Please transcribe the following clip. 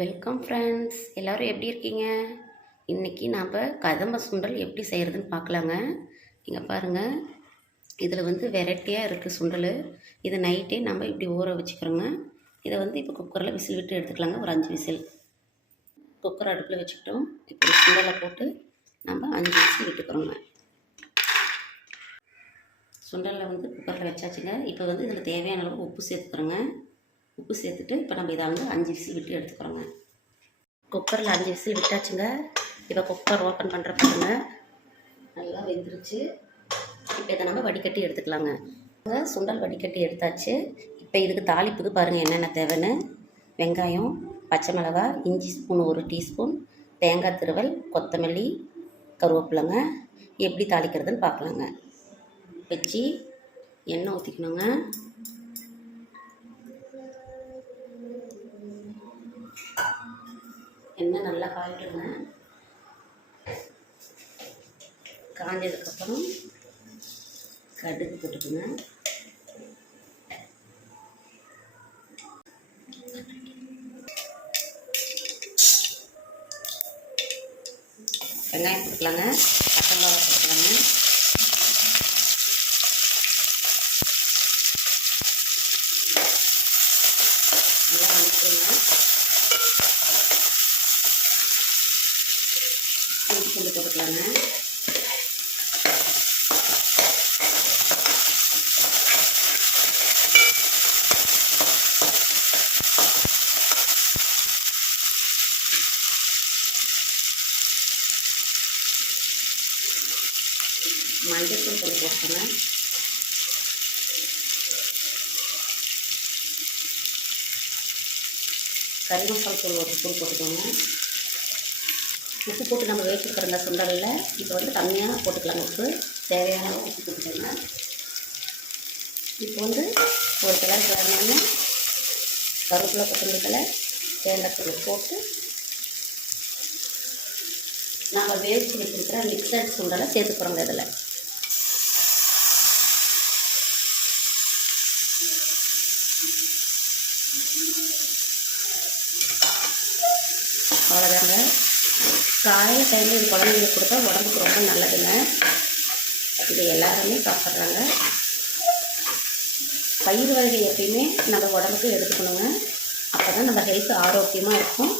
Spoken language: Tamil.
வெல்கம் ஃப்ரெண்ட்ஸ், எல்லோரும் எப்படி இருக்கீங்க? இன்றைக்கி நாம் கதம்ப சுண்டல் எப்படி செய்கிறதுன்னு பார்க்கலாங்க. இங்கே பாருங்கள், இதில் வெரைட்டியாக இருக்குது சுண்டல். இதை நைட்டே நம்ம இப்படி ஊற வச்சுக்கிறோங்க. இதை இப்போ குக்கரில் விசில் விட்டு எடுத்துக்கலாங்க. ஒரு 5 விசில் குக்கர் அடுப்பில் வச்சுக்கிட்டோம். இப்படி சுண்டலை போட்டு நம்ம 5 விசில் விட்டுக்கிறோங்க. சுண்டலில் குக்கரில் வச்சாச்சுங்க. இப்போ இதில் தேவையான அளவு உப்பு சேர்த்துக்கிறோங்க. உப்பு சேர்த்துட்டு இப்போ நம்ம இதை 5 விசில் விட்டு எடுத்துக்கிறோங்க. குக்கரில் 5 விசில் விட்டாச்சுங்க. இப்போ குக்கர் ஓப்பன் பண்ணுற பாருங்க, நல்லா வெந்துருச்சு. இப்போ இதை நம்ம வடிகட்டி எடுத்துக்கலாங்க. சுண்டல் வடிகட்டி எடுத்தாச்சு. இப்போ இதுக்கு தாளிப்புக்கு பாருங்கள் என்னென்ன தேவைன்னு. வெங்காயம், பச்சை மிளகாய், இஞ்சி ஸ்பூன் 1 டீஸ்பூன், தேங்காய் திருவல், கொத்தமல்லி, கருவேப்பிலைங்க. எப்படி தாளிக்கிறதுன்னு பார்க்கலாங்க. வச்சு எண்ணெய் ஊற்றிக்கணுங்க. எண்ணெய் நல்லா காய்ட்டுங்க. காஞ்சதுக்கப்புறம் கடுகு போட்டுக்குங்க. வெங்காயம் போட்டுக்கலாங்க. பச்சை மிளகாய் போட்டுக்கலாங்க. நல்லா வதக்கிடுங்க. இஞ்சி பூண்டு போட்டுக்கலாங்க. மஞ்சள் தூள் கொஞ்சம் போட்டுக்கோங்க. கறி மசாலா தூள் 1 ஸ்பூன் போட்டுக்கோங்க. உப்பு போட்டு நம்ம வேச்சிருக்கிறோங்க சுண்டலில். இப்போ கம்மியாக போட்டுக்கலாங்க. உப்பு தேவையான உப்பு போட்டுக்கோங்க. இப்போ ஒரு கலர் கிளறினாங்க கருவேப்பிலை, கொத்தமல்லி தழை, தேங்காய் தூள் போட்டு நம்ம வேவிச்சு வச்சுருக்கிற மிக்சட் சுண்டலை சேர்த்துக்கிறோங்க. இதில் அவ்வளோதாங்க. காலையில் டைமில் இது குழந்தைங்களுக்கு கொடுத்தா உடம்புக்கு ரொம்ப நல்லதுங்க. இது எல்லாருமே சாப்பிட்றாங்க. பயிர் வகை எப்பயுமே நம்ம உடம்புக்கு எடுத்துக்கணுங்க. அப்போ தான் நம்ம ஹெல்த் ஆரோக்கியமாக இருக்கும்.